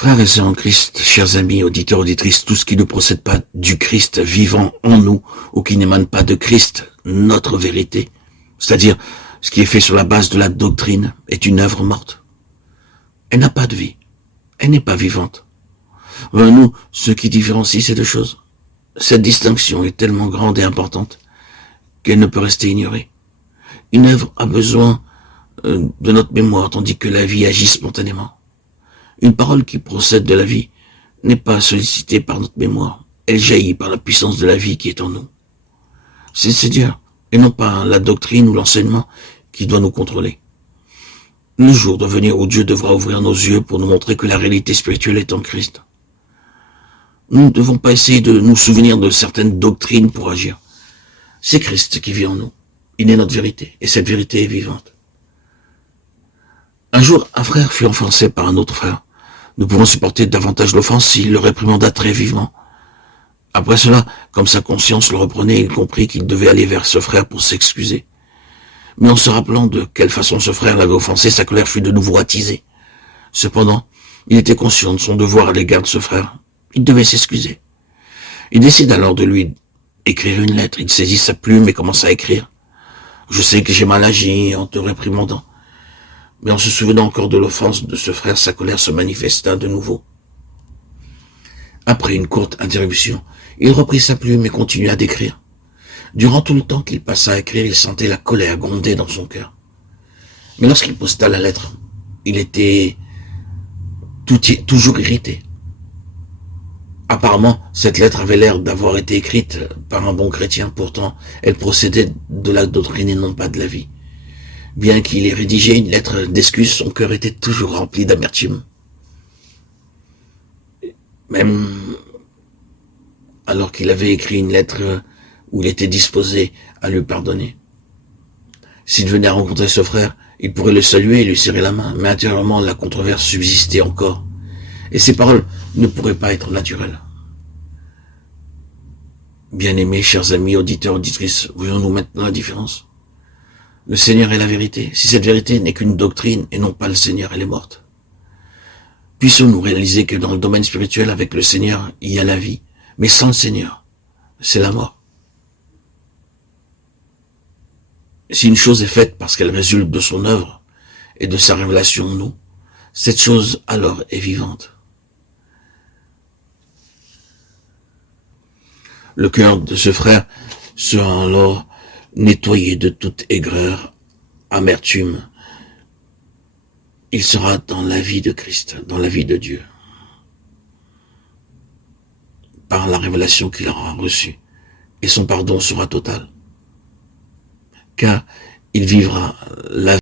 Frères et sœurs en Christ, chers amis, auditeurs, auditrices, tout ce qui ne procède pas du Christ vivant en nous, ou qui n'émane pas de Christ, notre vérité, c'est-à-dire ce qui est fait sur la base de la doctrine, est une œuvre morte. Elle n'a pas de vie. Elle n'est pas vivante. Nous, ce qui différencie ces deux choses, cette distinction est tellement grande et importante qu'elle ne peut rester ignorée. Une œuvre a besoin de notre mémoire, tandis que la vie agit spontanément. Une parole qui procède de la vie n'est pas sollicitée par notre mémoire. Elle jaillit par la puissance de la vie qui est en nous. C'est le Seigneur, et non pas la doctrine ou l'enseignement qui doit nous contrôler. Le jour doit venir où Dieu devra ouvrir nos yeux pour nous montrer que la réalité spirituelle est en Christ. Nous ne devons pas essayer de nous souvenir de certaines doctrines pour agir. C'est Christ qui vit en nous. Il est notre vérité, et cette vérité est vivante. Un jour, un frère fut offensé par un autre frère. Nous pouvons supporter davantage l'offense s'il le réprimanda très vivement. Après cela, comme sa conscience le reprenait, il comprit qu'il devait aller vers ce frère pour s'excuser. Mais en se rappelant de quelle façon ce frère l'avait offensé, sa colère fut de nouveau attisée. Cependant, il était conscient de son devoir à l'égard de ce frère. Il devait s'excuser. Il décida alors de lui écrire une lettre. Il saisit sa plume et commença à écrire. « Je sais que j'ai mal agi en te réprimandant. » Mais en se souvenant encore de l'offense de ce frère, sa colère se manifesta de nouveau. Après une courte interruption, il reprit sa plume et continua d'écrire. Durant tout le temps qu'il passa à écrire, il sentait la colère gronder dans son cœur. Mais lorsqu'il posta la lettre, il était toujours irrité. Apparemment, cette lettre avait l'air d'avoir été écrite par un bon chrétien. Pourtant, elle procédait de la doctrine et non pas de la vie. Bien qu'il ait rédigé une lettre d'excuse, son cœur était toujours rempli d'amertume. Même alors qu'il avait écrit une lettre où il était disposé à lui pardonner. S'il venait à rencontrer ce frère, il pourrait le saluer et lui serrer la main, mais intérieurement la controverse subsistait encore, et ses paroles ne pourraient pas être naturelles. Bien-aimés, chers amis, auditeurs, auditrices, voyons-nous maintenant la différence? Le Seigneur est la vérité. Si cette vérité n'est qu'une doctrine et non pas le Seigneur, elle est morte. Puissions-nous réaliser que dans le domaine spirituel, avec le Seigneur, il y a la vie, mais sans le Seigneur, c'est la mort. Si une chose est faite parce qu'elle résulte de son œuvre et de sa révélation en nous, cette chose alors est vivante. Le cœur de ce frère sera alors nettoyé de toute aigreur, amertume. Il sera dans la vie de Christ, dans la vie de Dieu, par la révélation qu'il aura reçue, et son pardon sera total, car il vivra la